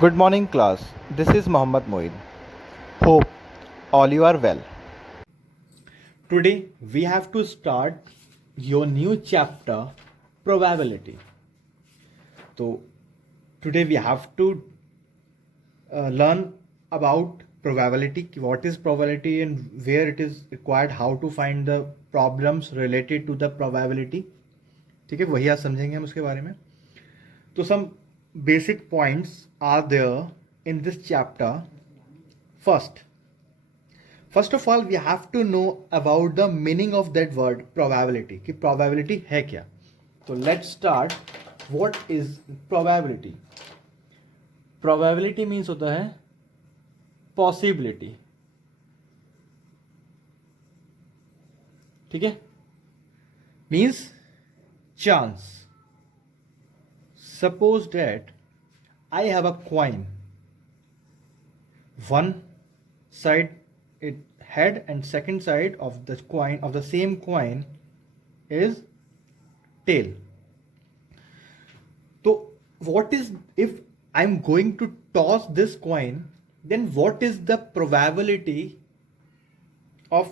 Good morning, class. This is Mohammad Moin. Hope all you are well. Today we have to start your new chapter, probability. So today we have to learn about probability, what is probability and where it is required, how to find the problems related to the probability. ठीक है, वही आज समझेंगे हम उसके बारे में. तो some basic points are there in this chapter. First of all, we have to know about the meaning of that word probability. कि probability है क्या? So let's start. What is probability? Probability means होता है possibility. ठीक है? Means chance. Suppose that I have a coin. One side it head and second side of the coin of the same coin is tail. So what is, if I'm going to toss this coin, then what is the probability of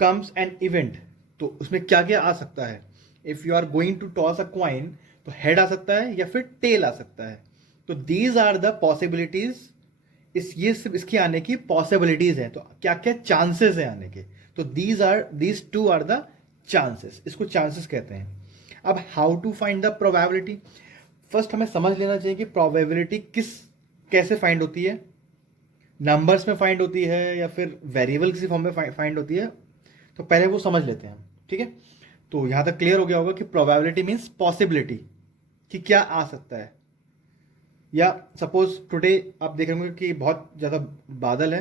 comes an event? तो उसमें क्या क्या आ सकता है? If you are going to toss a coin, तो head आ सकता है या फिर टेल आ सकता है. तो दीज आर द पॉसिबिलिटीज. ये सिर्फ इसके आने की पॉसिबिलिटीज हैं. तो क्या क्या चांसेस हैं आने के? तो these two are the chances. इसको चांसेस कहते हैं. अब how to find the probability. First हमें समझ लेना चाहिए कि प्रोबेबिलिटी कैसे फाइंड होती है. नंबर्स में फाइंड होती है या फिर वेरिएबल किसी फॉर्म में फाइंड होती है. तो पहले वो समझ लेते हैं हम. ठीक है, तो यहां तक क्लियर हो गया होगा कि प्रोबेबिलिटी मीन्स पॉसिबिलिटी कि क्या आ सकता है. या सपोज टुडे आप देख रहे होंगे कि बहुत ज़्यादा बादल है,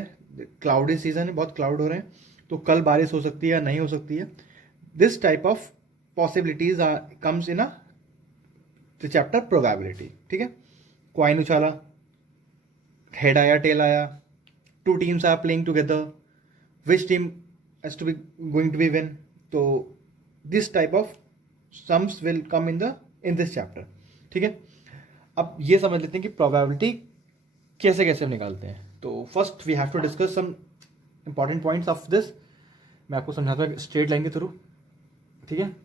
क्लाउडी सीजन है, बहुत क्लाउड हो रहे हैं, तो कल बारिश हो सकती है या नहीं हो सकती है. This type of possibilities comes in a chapter probability. ठीक है, क्वाइन उछाला, हेड आया, टेल आया, two teams are playing together, which team has to be going to be win. तो this type of sums will come in this chapter. ठीक है, अब ये समझ लेते हैं कि प्रोबेबिलिटी कैसे कैसे हम निकालते हैं. तो first we have to discuss some important points of this. मैं आपको समझाता हूँ स्ट्रेट लाइन के थ्रू. ठीक है,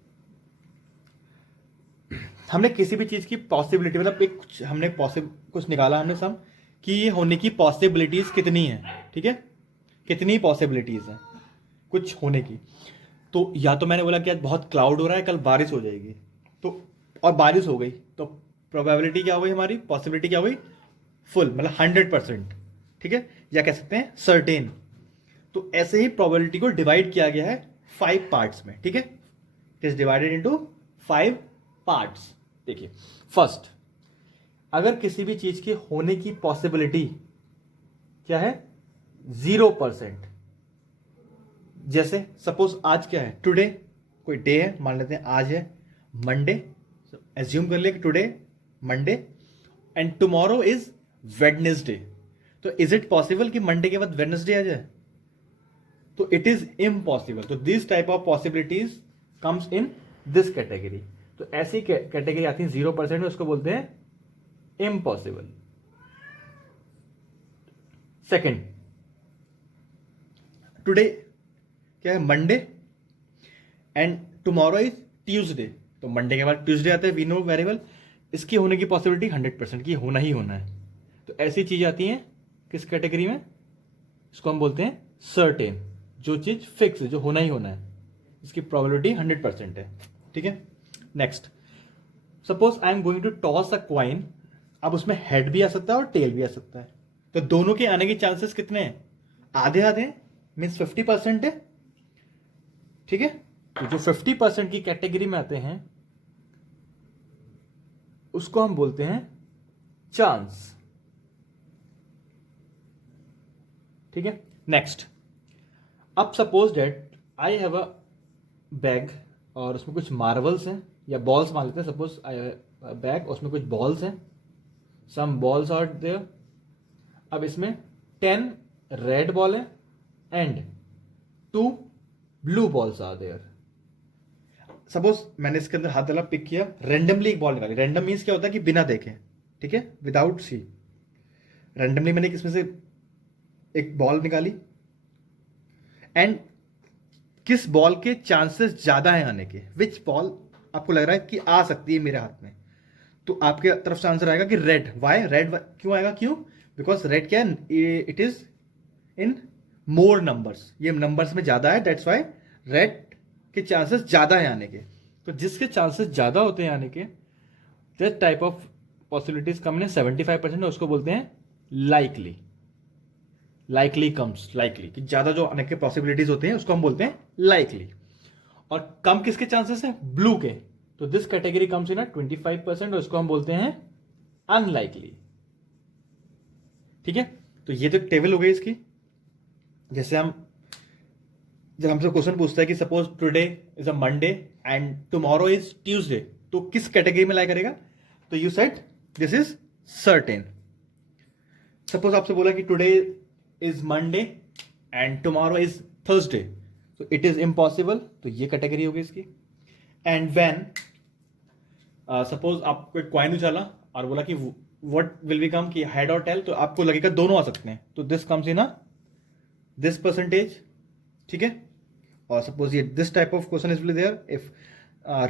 हमने किसी भी चीज़ की पॉसिबिलिटी, मतलब एक हमने कुछ निकाला हमने सम कि ये होने की पॉसिबिलिटीज़ कितनी हैं. ठीक है, कितनी पॉसिबिलिटीज़ हैं कुछ होने की. तो या तो मैंने बोला कि आज बहुत क्लाउड हो रहा है, कल बारिश हो जाएगी, तो और बारिश हो गई, तो प्रोबेबिलिटी क्या हो गई हमारी, पॉसिबिलिटी क्या हो गई, फुल, मतलब 100%. ठीक है, या कह सकते हैं सर्टेन. तो ऐसे ही प्रोबेबिलिटी को डिवाइड किया गया है 5 पार्ट्स में. ठीक है, it is divided into 5 parts. देखिए, फर्स्ट, अगर किसी भी चीज के होने की पॉसिबिलिटी क्या है, 0%. जैसे सपोज आज क्या है, टुडे कोई डे है, मान लेते हैं आज है मंडे. एज्यूम कर ले कि today Monday and tomorrow is Wednesday. तो इज इट पॉसिबल कि मंडे के बाद वेडनेसडे आ जाए? तो इट इज इम्पॉसिबल. तो this type of possibilities comes in this category. तो ऐसी कैटेगरी आती है 0% में, उसको बोलते हैं इम्पॉसिबल. सेकेंड, टुडे क्या है, Monday and tomorrow is Tuesday. तो मंडे के बाद ट्यूसडे आता है, वी नो वेरी वेल. इसकी होने की पॉसिबिलिटी 100% की होना ही होना है. तो ऐसी चीज आती है किस कैटेगरी में, इसको हम बोलते हैं सर्टेन. जो चीज फिक्स है, जो होना ही होना है, इसकी प्रोबेबिलिटी 100% है. ठीक है, next, suppose I am going to toss a coin. अब उसमें हेड भी आ सकता है और टेल भी आ सकता है. तो दोनों के आने के चांसेस कितने हैं, आधे आधे, मीन्स 50% है. ठीक है, तो जो 50% की कैटेगरी में आते हैं उसको हम बोलते हैं चांस. ठीक है, नेक्स्ट, अब suppose that I have a bag और उसमें कुछ मार्बल्स हैं या बॉल्स मान लेते हैं. Suppose I have a bag, उसमें कुछ बॉल्स हैं, सम बॉल्स आर देयर. अब इसमें 10 रेड बॉल है and 2 blue balls are there. Suppose मैंने इसके अंदर हाथ डाला, पिक किया, रेंडमली एक बॉल निकाली. रेंडम मीन्स क्या होता है कि बिना देखे. ठीक है, विदाउट सी। रैंडमली मैंने इसमें से एक बॉल निकाली, एंड किस बॉल के चांसेस ज्यादा है आने के, विच बॉल आपको लग रहा है कि आ सकती है मेरे हाथ में, तो आपके तरफ से आंसर आएगा कि रेड। Y red? क्यों आएगा? क्यों? बिकॉज रेड क्या है, it is in more numbers, ये नंबर्स में ज्यादा है, दैट्स वाई रेड के चांसेस ज्यादा है आने के। तो जिसके चांसेस ज्यादा होते हैं आने के, दैट टाइप ऑफ पॉसिबिलिटीज कम ने 75% उसको बोलते हैं लाइकली। लाइकली कम्स, लाइकली कि ज्यादा जो आने के पॉसिबिलिटीज होते हैं उसको हम बोलते हैं लाइकली। और कम किसके चांसेस है? ब्लू के। तो दिस कैटेगरी कम्स इन 25% और इसको हम बोलते हैं अनलाइकली। ठीक है, तो ये तो टेबल हो गई इसकी। जैसे हम जब हमसे क्वेश्चन पूछता है कि suppose today is a Monday and tomorrow is Tuesday, तो किस कैटेगरी में लाई करेगा? तो you said this is certain. Suppose आपसे बोला कि today is Monday and tomorrow is Thursday, तो इट इज इम्पॉसिबल, तो ये कैटेगरी होगी इसकी। एंड व्हेन सपोज आपको एक कॉइन उछाला और बोला कि व्हाट विल बी कम, कि हेड और टेल, तो आपको लगेगा दोनों आ सकते हैं, तो this comes in this percentage. ठीक है, और सपोज ये this type of question is will there, if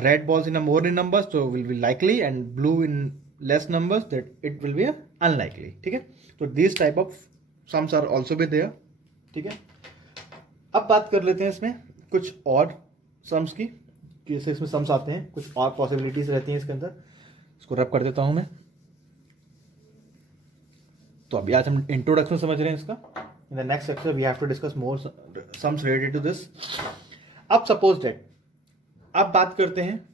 red balls in more in numbers तो will be likely, and blue in less numbers that it will be unlikely. ठीक है, तो this type of sums are also be there. ठीक है, अब बात कर लेते हैं इसमें कुछ और सम्स की, कैसे इसमें सम्स आते हैं, कुछ और पॉसिबिलिटीज रहती हैं इसके अंदर। इसको रब कर देता हूं मैं। तो अभी आज हम इंट्रोडक्शन समझ रहे हैं इसका। In the next section we have to discuss more sums related to this. अब सपोज दैट अब बात करते हैं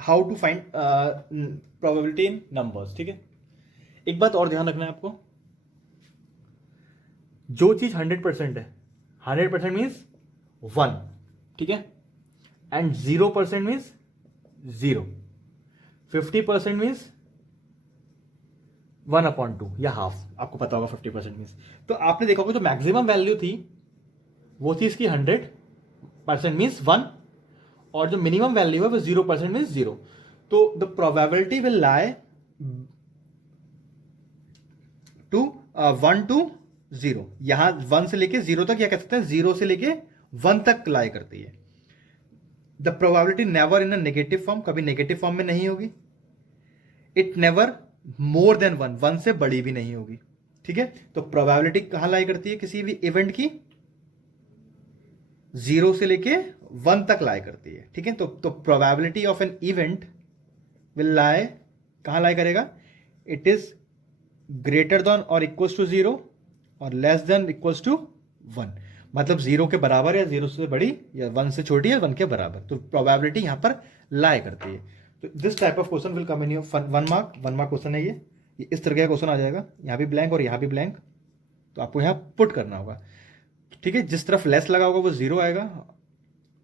how to find probability in numbers. ठीक है, एक बात और ध्यान रखना है आपको, जो चीज 100% है, 100% मीन्स 1, ठीक है, एंड 0% मीन्स 0, 50% मीन्स 1/2 या हाफ, आपको पता होगा 50% मीन्स। तो आपने देखा होगा जो मैक्सिमम वैल्यू थी वो थी इसकी 100% मीन्स 1, और जो मिनिमम वैल्यू है वो 0% मीन्स 0। तो the probability will lie to 1 to 0, यहां 1 से लेके 0 तक, या कह सकते हैं 0 से लेके 1 तक लाई करती है। The probability never in a negative form, कभी नेगेटिव फॉर्म में नहीं होगी। इट नेवर मोर देन 1, 1 से बड़ी भी नहीं होगी। ठीक है, तो प्रोबेबिलिटी कहां लाई करती है किसी भी इवेंट की? 0 से लेके 1 तक लाई करती है। ठीक है, तो probability of an event will lie, कहां लाई करेगा? इट इज ग्रेटर देन और इक्वल्स टू 0 और लेस देन इक्वल्स टू 1, मतलब 0 के बराबर या 0 से बड़ी, या 1 से छोटी या 1 के बराबर। तो प्रोबेबिलिटी यहां पर लाई करती है। तो this type of question will come in your 1 mark question है ये इस तरह का क्वेश्चन आ जाएगा, यहां भी ब्लैंक और यहां भी ब्लैंक, तो आपको यहां पुट करना होगा। ठीक है, जिस तरफ लेस लगा होगा वो 0 आएगा।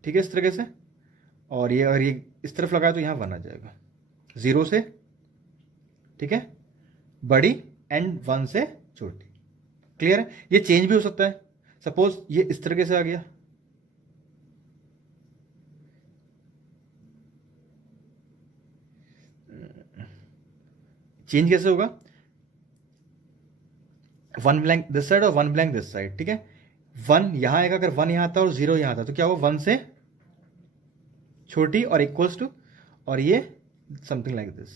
ठीक है, इस तरीके से, और ये इस तरफ लगाया तो यहां 1 आ जाएगा, 0 से, ठीक है, बड़ी एंड 1 से छोटी। क्लियर है? ये चेंज भी हो सकता है, सपोज ये इस तरीके से आ गया, चेंज कैसे होगा? 1 ब्लैंक दिस साइड और 1 ब्लैंक दिस साइड। ठीक है, 1 यहां आएगा, अगर 1 यहां आता और 0 यहां आता तो क्या होगा? 1 से छोटी और इक्वल्स टू, और ये समथिंग लाइक दिस,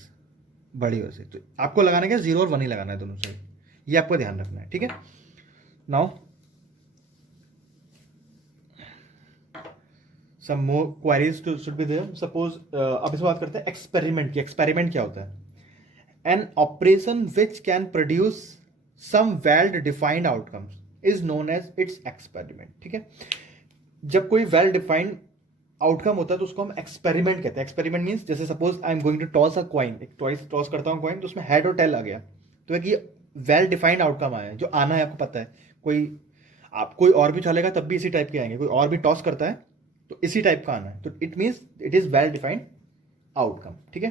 बड़ी हो से। तो आपको लगाना क्या? 0 और 1 ही लगाना है दोनों साइड, ये आपको ध्यान रखना है। ठीक है, now some more queries to should be there. Suppose अब इस बात करते हैं एक्सपेरिमेंट की। एक्सपेरिमेंट क्या होता है? An operation which can produce some well defined outcomes is known as its experiment. ठीक है, जब कोई वेल डिफाइंड आउटकम होता है तो उसको हम एक्सपेरिमेंट कहते हैं। एक्सपेरिमेंट मीन्स, जैसे suppose I am going to toss a coin, एक टॉस करता हूँ कॉइन, तो उसमें हेड और टेल आ गया, तो एक ये वेल डिफाइंड आउटकम आया है, जो आना है आपको पता है। कोई और भी उछालेगा तब भी इसी टाइप के आएंगे, कोई और भी टॉस करता है तो इसी टाइप का आना है, तो it means it is well defined outcome. ठीक है,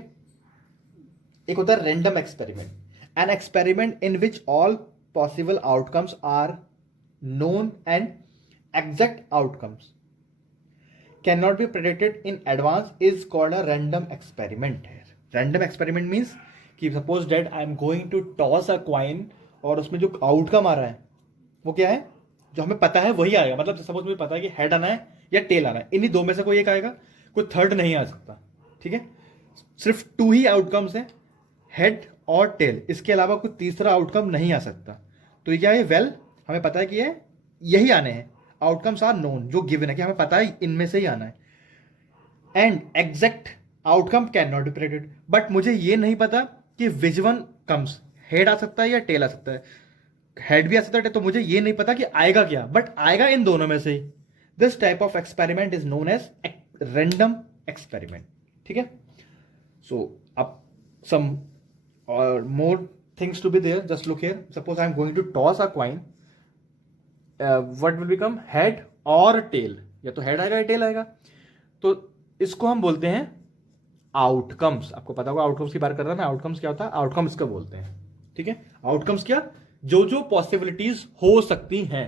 एक होता है random experiment, an experiment in which all possible outcomes are known and exact outcomes can not be predicted in advance is called a random experiment है। Random experiment means कि suppose that I am going to toss a coin, और उसमें जो outcome आ रहा है वो क्या है, जो हमें पता है वही आएगा। मतलब सपोज मुझे पता है कि हेड आना है या टेल आना है, इन्हीं दो में से कोई एक आएगा, कोई थर्ड नहीं आ सकता। ठीक है, सिर्फ टू ही आउटकम्स हैं, हेड और टेल, इसके अलावा कोई तीसरा आउटकम नहीं आ सकता। तो ये क्या है, वेल हमें पता है कि ये यही आने हैं, आउटकम्स आर नोन, जो गिवन है कि हमें पता है इनमें से ही आना है। And exact outcome can not be predicted, but मुझे ये नहीं पता कि विच वन कम्स, हेड आ सकता है या टेल आ सकता है, हेड भी आ सकता है, तो मुझे ये नहीं पता कि आएगा क्या, बट आएगा इन दोनों में से ही। This type of experiment is known as random experiment. ठीक है, सो अब सम और मोर things to be there, just look here, suppose I am going to toss a coin, what will become, head और tail, या तो head आएगा या tail आएगा। तो इसको हम बोलते हैं आउटकम्स। आपको पता होगा आउटकम्स की बात कर रहा है, आउटकम्स क्या होता है, आउटकम्स का बोलते हैं। ठीक है, आउटकम्स क्या, जो जो पॉसिबिलिटीज हो सकती हैं।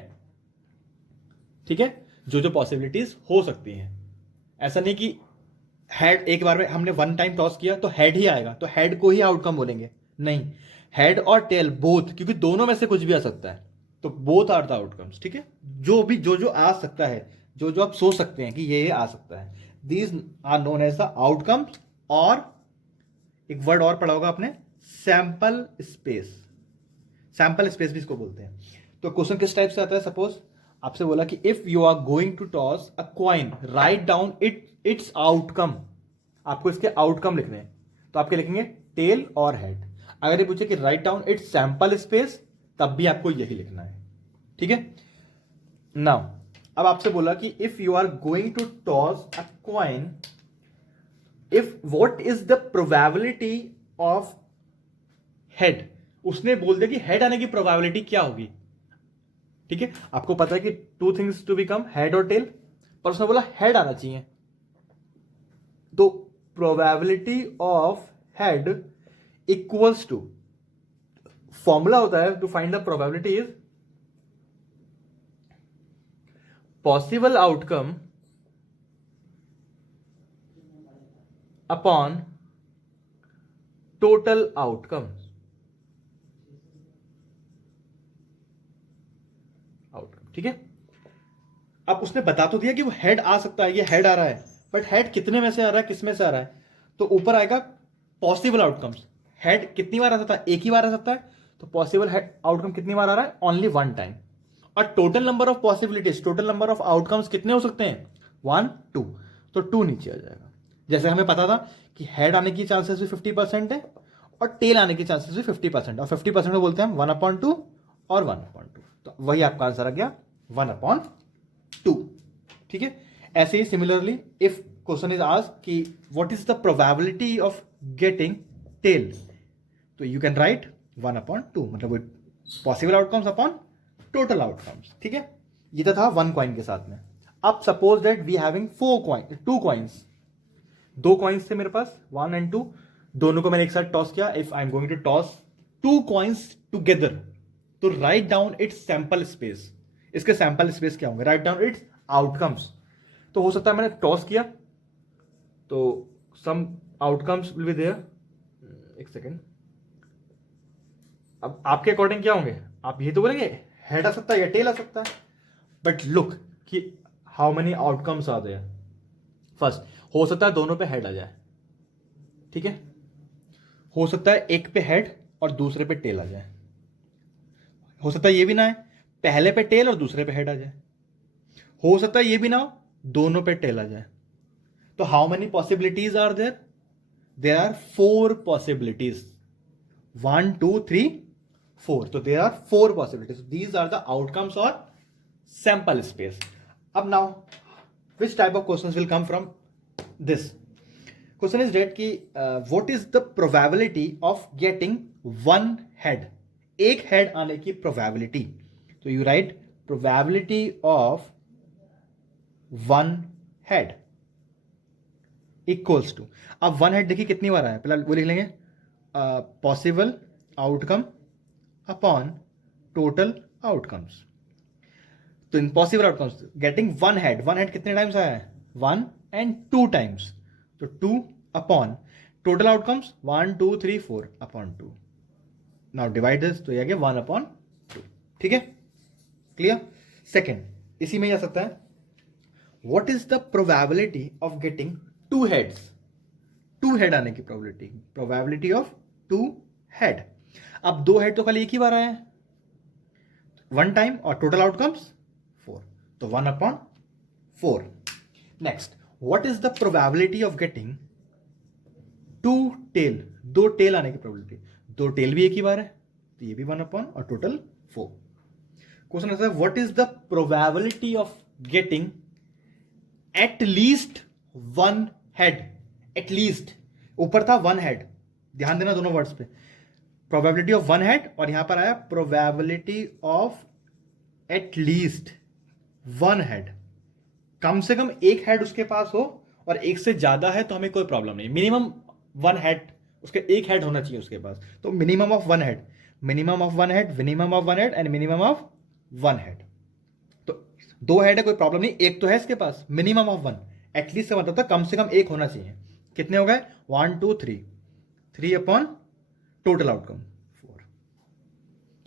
ठीक है, जो जो पॉसिबिलिटीज हो सकती हैं, ऐसा नहीं कि हेड एक बार में हमने वन टाइम टॉस किया तो हेड ही आएगा तो हेड को ही आउटकम बोलेंगे, नहीं, हेड और टेल बोथ, क्योंकि दोनों में से कुछ भी आ सकता है, तो बोथ आर द आउटकम्स। ठीक है, जो भी जो जो आ सकता है, जो जो आप सोच सकते हैं कि ये आ सकता है, these are known as the outcomes. और एक वर्ड और पढ़ा होगा आपने, सैंपल स्पेस, सैंपल स्पेस भी इसको बोलते हैं। तो क्वेश्चन किस टाइप से आता है, सपोज आपसे बोला कि if you are going to toss a coin, write down its outcome, आपको इसके आउटकम लिखने हैं, तो आपके लिखेंगे टेल और हेड। अगर ये पूछे कि write down its sample space, तब भी आपको यही लिखना है। ठीक है, नाउ अब आपसे बोला कि if you are going to toss a coin, if what is the probability of head, उसने बोल दिया कि हेड आने की प्रोबेबिलिटी क्या होगी। ठीक है, आपको पता है कि two things to become, head और टेल, पर उसने बोला हेड आना चाहिए, तो probability of head equals to, formula होता है to find the probability is possible outcome upon total outcome. ठीक है, अब उसने बता तो दिया कि वो हेड आ सकता है, ये हेड आ रहा है, बट हेड कितने में से आ रहा है, किस में से आ रहा है, तो ऊपर आएगा पॉसिबल आउटकम्स। हेड कितनी बार आ सकता है, एक ही बार आ सकता है, तो पॉसिबल हेड आउटकम कितनी बार आ रहा है, ओनली वन टाइम। और total number of possibilities, total number of outcomes कितने हो सकते हैं, 1 2, तो 2 नीचे आ जाएगा। जैसे हमें पता था कि हेड आने की चांसेस भी 50% है और टेल आने की चांसेस भी 50%, और 50% को बोलते हैं हम 1/2 और 1/2, तो वही आपका आंसर आ गया 1/2। ठीक है, ऐसे ही similarly if question is asked कि what is the probability of getting tail, तो यू कैन राइट 1/2, मतलब possible outcomes upon total outcomes. ठीक है, ये तो था वन कॉइन के साथ में। अब suppose that we having 2 coins, 2 coins थे मेरे पास, 1 and 2, दोनों को मैंने एक साथ टॉस किया। If I am going to toss 2 coins together, तो write down its sample space, इसके सैंपल स्पेस क्या होंगे, राइट डाउन इट्स आउटकम्स। तो हो सकता है मैंने टॉस किया तो सम आउटकम्स विल बी देयर। एक सेकेंड, अब आपके अकॉर्डिंग क्या होंगे, आप ये तो बोलेंगे हेड आ सकता है या टेल आ सकता है, बट लुक कि how many outcomes are there. First, हो सकता है दोनों पे हेड आ जाए, ठीक है, हो सकता है एक पे हेड और दूसरे पे टेल आ जाए, हो सकता है ये भी ना है पहले पे टेल और दूसरे पे हेड आ जाए, हो सकता है ये भी ना हो दोनों पे टेल आ जाए। तो how many possibilities are there, there are 4 possibilities, 1 2 3 4, तो there are 4 possibilities, these are the outcomes और सैंपल स्पेस। अब now which type of questions will come from this question is that कि what is the probability of getting 1 head, एक head आने की probability, तो you write probability of 1 head equals to, अब 1 head देखिए कितनी बार आया, पहले वो लिख लेंगे possible outcome upon total outcomes. तो in possible outcomes getting 1 head, 1 head कितने टाइम्स आया है, 1 and 2 टाइम्स, तो 2 upon total outcomes 1 2 3 4 upon 2. Now divide this, तो ये आ गया 1 अपॉन 2. ठीक है, क्लियर. सेकेंड, इसी में आ सकता है what is the probability of getting two heads. Two head आने की प्रोबेबिलिटी ऑफ टू हेड. अब दो हेड तो खाली एक ही बार आया है, वन टाइम, और टोटल आउटकम्स 4, तो 1 upon 4. Next, what is the probability of getting two tail. दो टेल आने की प्रोबेबिलिटी, दो टेल भी एक ही बार है, तो ये भी 1 अपॉन और टोटल 4. क्वेश्चन ऐसा है, what is the probability of getting eight least one head. At least, ऊपर था वन हेड, ध्यान देना दोनों वर्ड्स पे. प्रोबेबिलिटी ऑफ वन हेड, और यहां पर आया probability of at least one head. कम से कम एक हेड उसके पास हो, और एक से ज्यादा है तो हमें कोई प्रॉब्लम नहीं. मिनिमम वन हेड, उसके एक हेड होना चाहिए उसके पास. तो minimum of one head, minimum of one head, minimum of one head and minimum of one head. तो दो हेड है, कोई प्रॉब्लम नहीं. एक तो है इसके पास, मिनिमम ऑफ वन. एटलीस्ट से मतलब था कम से कम एक होना चाहिए. कितने हो गए? 1 2 3, 3 अपॉन टोटल आउटकम 4.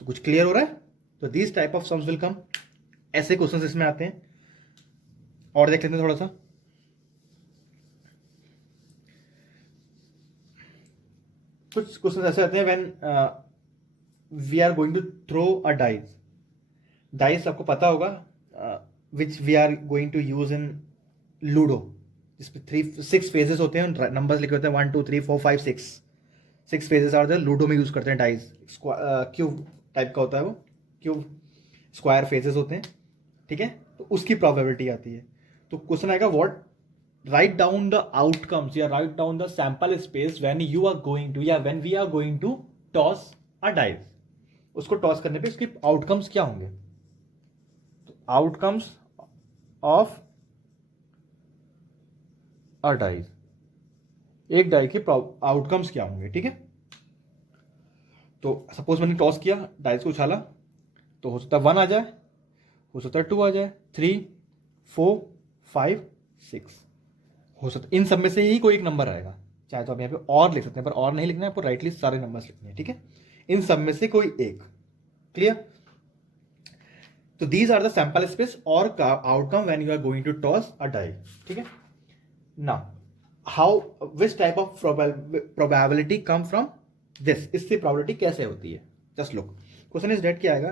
तो कुछ क्लियर हो रहा है? तो this type of sums will कम. ऐसे क्वेश्चंस इसमें आते हैं. और देख लेते हैं थोड़ा सा. कुछ क्वेश्चंस ऐसे आते हैं when we are going to throw a dice. Dice आपको पता होगा, which we are going to use in ludo, जिसमें 6 फेजेस होते हैं, नंबर्स लिखे होते हैं 1 2 3 4 5 6. 6 फेजेस आर देयर. लूडो में यूज करते हैं डाइस. क्यूब टाइप का होता है वो, क्यूब स्क्वायर फेजेस होते हैं. ठीक है, तो उसकी प्रोबेबिलिटी आती है. तो क्वेश्चन आएगा what, write down the outcomes या write down the sample space when you are going to, या when we are going to toss a dice. उसको टॉस करने पे उसके आउटकम्स क्या होंगे. तो आउटकम्स ऑफ अ डाइस, एक डाई के आउटकम्स क्या होंगे. ठीक है, तो सपोज मैंने टॉस किया, डाइस को उछाला, तो हो सकता है 1 आ जाए, हो सकता है 2 आ जाए, 3 4 5 6 हो सकता है. इन सब में से ही कोई एक नंबर आएगा. चाहे तो आप यहाँ पे और लिख सकते हैं, पर और नहीं लिखना है, आपको राइटली सारे नंबर्स लिखने हैं. ठीक है, इन सब में से कोई एक. क्लियर. तो these are the sample space और outcome when you are going to toss a die. ठीक है. Now how, which type of probability come from this. इससे प्रोबेबिलिटी कैसे होती है. Just look, question is that क्या आएगा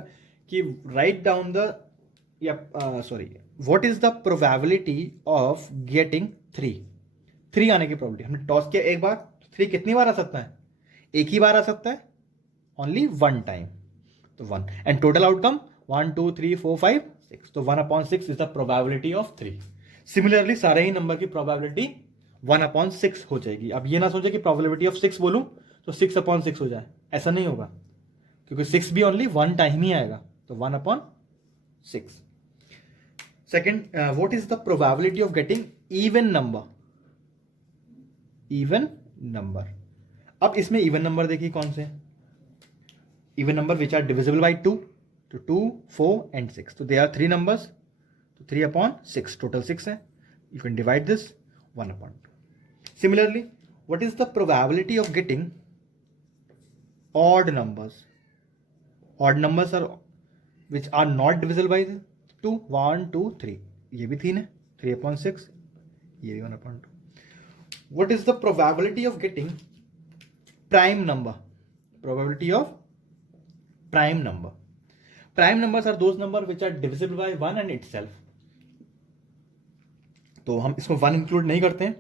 कि राइट डाउन द, या sorry, what is the probability of getting 3 आने की प्रोबेबिलिटी. हमने टॉस किया एक बार, 3 कितनी बार आ सकता है? एक ही बार आ सकता है, ओनली वन टाइम, तो 1. एंड टोटल आउटकम 1 2 3 4 5 6, तो 1 upon 6 is the probability of 3. Similarly सारे ही नंबर की प्रोबेबिलिटी 1 अपॉन 6 हो जाएगी. अब ये ना सोचे कि प्रोबेबिलिटी ऑफ 6 बोलूं तो 6 अपॉन 6 हो जाए, ऐसा नहीं होगा, क्योंकि 6 भी ओनली वन टाइम ही आएगा, तो 1 upon 6. Second, what is the probability of getting even number. Even number, अब इसमें इवन नंबर देखिए कौन से. Even number which are divisible by 2, तो 2 4 एंड 6, तो दे आर 3 नंबर्स, तो 3 अपॉन 6, टोटल 6 है. You can divide this 1 upon 2. Similarly, what is the probability of getting odd numbers. Odd numbers are which are not divisible by 2, 1 2 3, ये भी 3 है, 3 upon 6, ये भी 1 upon 2. What is the probability of getting prime number. Probability of prime number. Prime numbers are those numbers which are divisible by 1 and itself. तो हम इसमें 1 include नहीं करते हैं.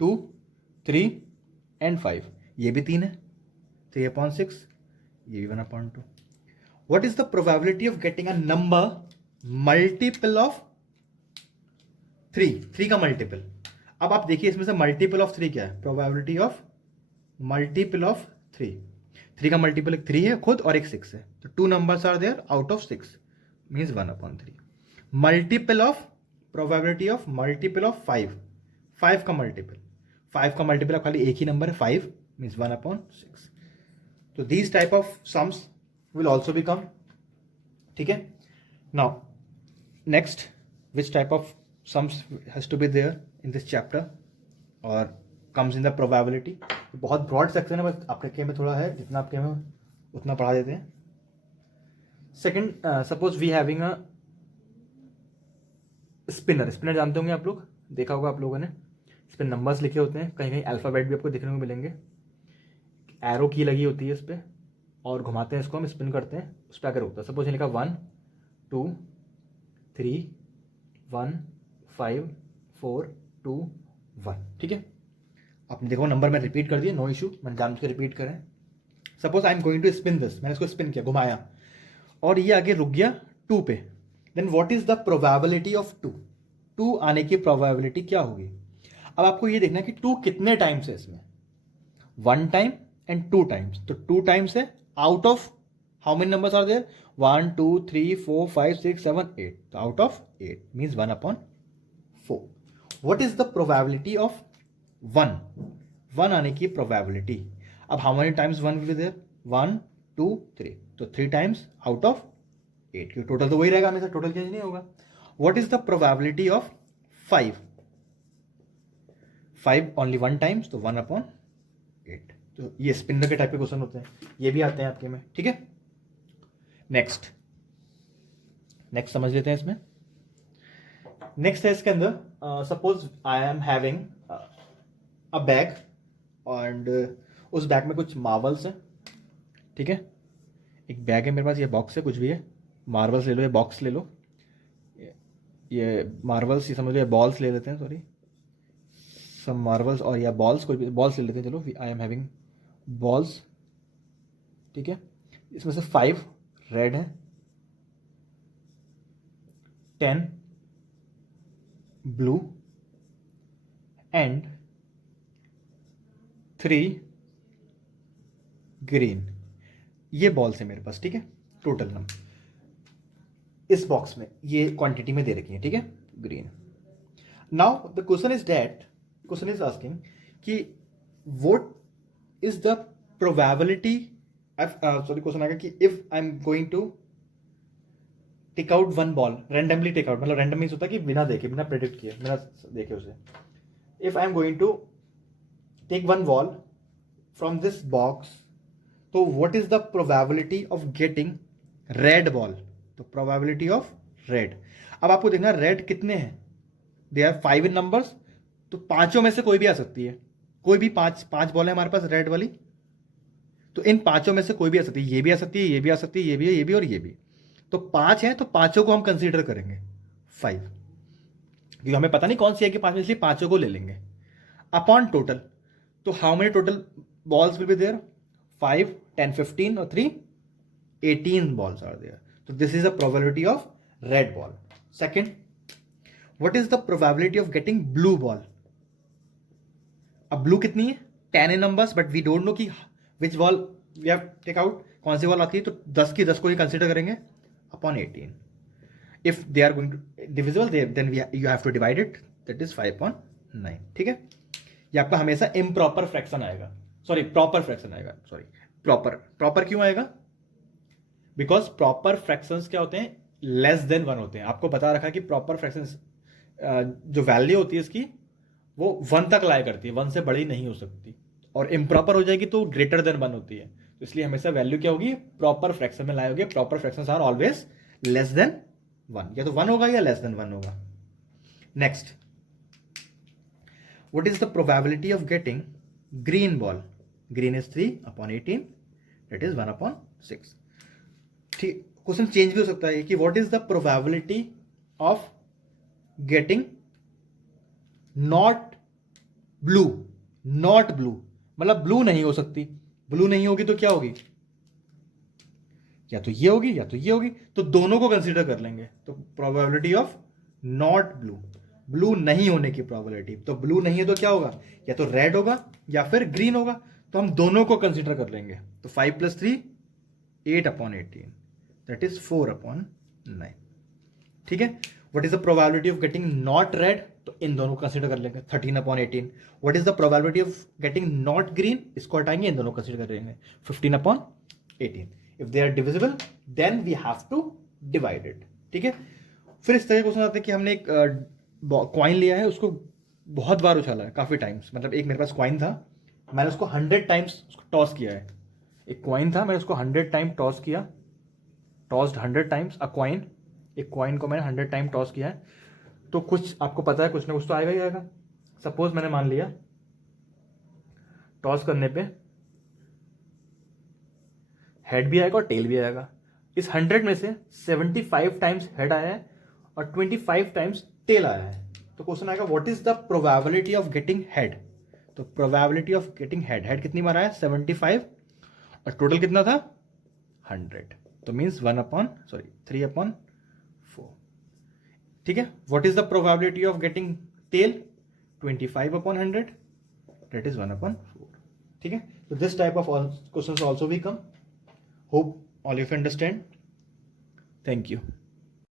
2 3 एंड 5, ये भी 3 है, 3 अपॉन 6, ये भी 1 upon 2. What is the probability of getting a number multiple of 3 का मल्टीपल. अब आप देखिए इसमें से मल्टीपल ऑफ 3 क्या है. प्रोबेबिलिटी ऑफ मल्टीपल ऑफ 3 का मल्टीपल एक 3 है खुद और एक 6 है, तो 2 numbers are there out of 6, means 1 upon 3. Multiple of, probability of multiple of 5 का मल्टीपल, 5 का मल्टीपल अब खाली एक ही नंबर है 5, मीन्स 1 अपॉन 6. तो these type of sums will also be come. ठीक है. Now next, which type of sums has to be there in this chapter और comes in the probability. बहुत ब्रॉड सेक्शन है, बस आपके में थोड़ा है, जितना आपके में उतना पढ़ा देते हैं. Second, suppose we having a spinner. Spinner जानते होंगे आप लोग, देखा होगा आप लोगों ने. इस पर नंबर्स लिखे होते हैं, कहीं कहीं अल्फ़ाबेट भी आपको देखने को मिलेंगे. एरो की लगी होती है इस पर, और घुमाते हैं इसको, हम स्पिन करते हैं, उस पर आकर रुकता है. सपोज ये लिखा 1 2 3 1 5 4 2 1. ठीक है, आपने देखो नंबर में रिपीट कर दिए, नो इशू, मैंने जान के रिपीट करें. Suppose I am going to spin this, मैंने इसको स्पिन किया, घुमाया, और ये आगे रुक गया 2 पे. Then what is the probability of 2? 2 आने की प्रोबेबिलिटी क्या होगी? अब आपको ये देखना है कि 2 कितने टाइम्स है इसमें. 1 टाइम एंड 2 टाइम्स. तो 2 टाइम्स है out of how many numbers are there? 1 2 3 4 5 6 7 8. तो out of 8 means 1/4. What is the probability of 1? 1 आने की प्रोबेबिलिटी. अब how many times 1 will be there? 1 2 3. तो 3 टाइम्स आउट ऑफ 8. क्योंकि टोटल तो वही रहेगा हमेशा, टोटल चेंज नहीं होगा. What is the probability of 5? 5 only 1 times, तो 1/8. तो ये स्पिनर के टाइप के क्वेश्चन होते हैं, ये भी आते हैं आपके में. ठीक है, नेक्स्ट समझ लेते हैं इसमें. नेक्स्ट है इसके अंदर, suppose I am having a bag, and उस बैग में कुछ मार्बल्स हैं. ठीक है, एक बैग है मेरे पास, ये बॉक्स है, कुछ भी है, मार्बल्स ले लो, ये बॉक्स ले लो, ये मार्बल्स, ये समझ लो, ये बॉल्स ले लेते हैं, सॉरी, सम मार्बल्स, और या बॉल्स, कोई भी बॉल्स ले लेते हैं. चलो, आई एम हैविंग बॉल्स. ठीक है, इसमें से 5 रेड है, 10 ब्लू एंड 3 ग्रीन. ये बॉल्स है मेरे पास. ठीक है, टोटल नंबर इस बॉक्स में ये क्वांटिटी में दे रखी है. ठीक है, green. Now the question is that, question is asking कि what is the probability, sorry, question आ गया कि if I am going to take out 1 ball, randomly take out, मतलब रैंडम मीन्स होता है कि बिना देखे, बिना प्रेडिक्ट किए, बिना देखे उसे. If I am going to take 1 ball from this box, तो what is the probability of getting red ball? तो प्रोबेबिलिटी ऑफ रेड. अब आपको देखना रेड कितने हैं, दे आर 5 इन नंबर्स, तो पांचों में से कोई भी आ सकती है. कोई भी 5 बॉल है हमारे पास रेड वाली, तो इन पांचों में से कोई भी आ सकती है. ये भी आ सकती है, ये भी आ सकती है, ये भी है, ये भी और ये भी. तो 5 है, तो पांचों को हम कंसीडर करेंगे 5, क्योंकि हमें पता नहीं कौन सी है कि 5 में, इसलिए पांचों को ले लेंगे. अपॉन टोटल, तो how many total balls will be there? 5 10 15 और 3 18 balls are there. So this is the probability of red ball. Second, what is the probability of getting blue ball? अब blue कितनी है? 10 in numbers, but we don't know कि which ball we have take out, कौन सी ball आती है. तो 10 की 10 को ही कंसिडर करेंगे upon 18. If they are going to divisible, then you have to divide it, that is 5/9. ठीक है, ये आपका हमेशा इम्प्रॉपर फ्रैक्शन आएगा, सॉरी प्रॉपर फ्रैक्शन आएगा, सॉरी प्रॉपर क्यों आएगा? बिकॉज प्रॉपर फ्रैक्शंस क्या होते हैं? लेस देन 1 होते हैं. आपको बता रखा है कि प्रॉपर फ्रैक्शंस जो वैल्यू होती है इसकी, वो 1 तक लाया करती है, 1 से बड़ी नहीं हो सकती. और इम्प्रॉपर हो जाएगी तो ग्रेटर देन 1 होती है. तो इसलिए हमेशा वैल्यू क्या होगी? प्रॉपर फ्रैक्शन में लाए होगी. Proper fractions are always less than 1, या तो 1 होगा या लेस देन 1 होगा. Next, what is the probability of getting green ball? Green is 3/18, that is 1/6. ठीक, क्वेश्चन चेंज भी हो सकता है कि what is the probability of getting not blue? not blue मतलब ब्लू नहीं हो सकती. ब्लू नहीं होगी तो क्या होगी? या तो ये होगी या तो ये होगी. तो दोनों को कंसीडर कर लेंगे. तो probability of not blue, blue नहीं होने की प्रोबेबिलिटी. तो ब्लू नहीं है तो क्या होगा? या तो रेड होगा या फिर ग्रीन होगा. तो हम दोनों को कंसीडर कर लेंगे. तो 5 + 3 8/18, दैट इज 4/9. ठीक है. What is the probability of getting not red? तो इन दोनों को कंसीडर कर लेंगे, 13/18. What is the probability of getting not green? इसको हटाएंगे, इन दोनों को कंसीडर कर लेंगे, 15/18. If they are divisible then we have to divide it. ठीक है. फिर इस तरह क्वेश्चन आते हैं कि हमने एक कॉइन लिया है, उसको बहुत बार उछाला है, काफी टाइम्स. मतलब एक मेरे पास कॉइन था, मैंने उसको 100 टाइम्स टॉस किया है, एक कॉइन था, मैंने उसको 100 टाइम टॉस किया, टॉस्ड 100 टाइम्स अ कॉइन, एक कॉइन को मैंने 100 टाइम टॉस किया है, तो कुछ आपको पता है कुछ ना कुछ तो आएगा ही आएगा। सपोज मैंने मान लिया टॉस करने पे हेड भी आएगा और टेल भी आएगा। इस 100 में से 75 टाइम्स हेड आया है और 25 टाइम्स टेल आया है। तो क्वेश्चन आएगा what is the probability of getting head. तो probability of getting head, head कितनी बार आया 75 और टोटल कितना था 100, तो मीन्स 3/4। ठीक है। What is the probability of getting tail 25/100, that is 1/4। ठीक है। तो this type of questions also we come. Hope all of you understand. Thank you.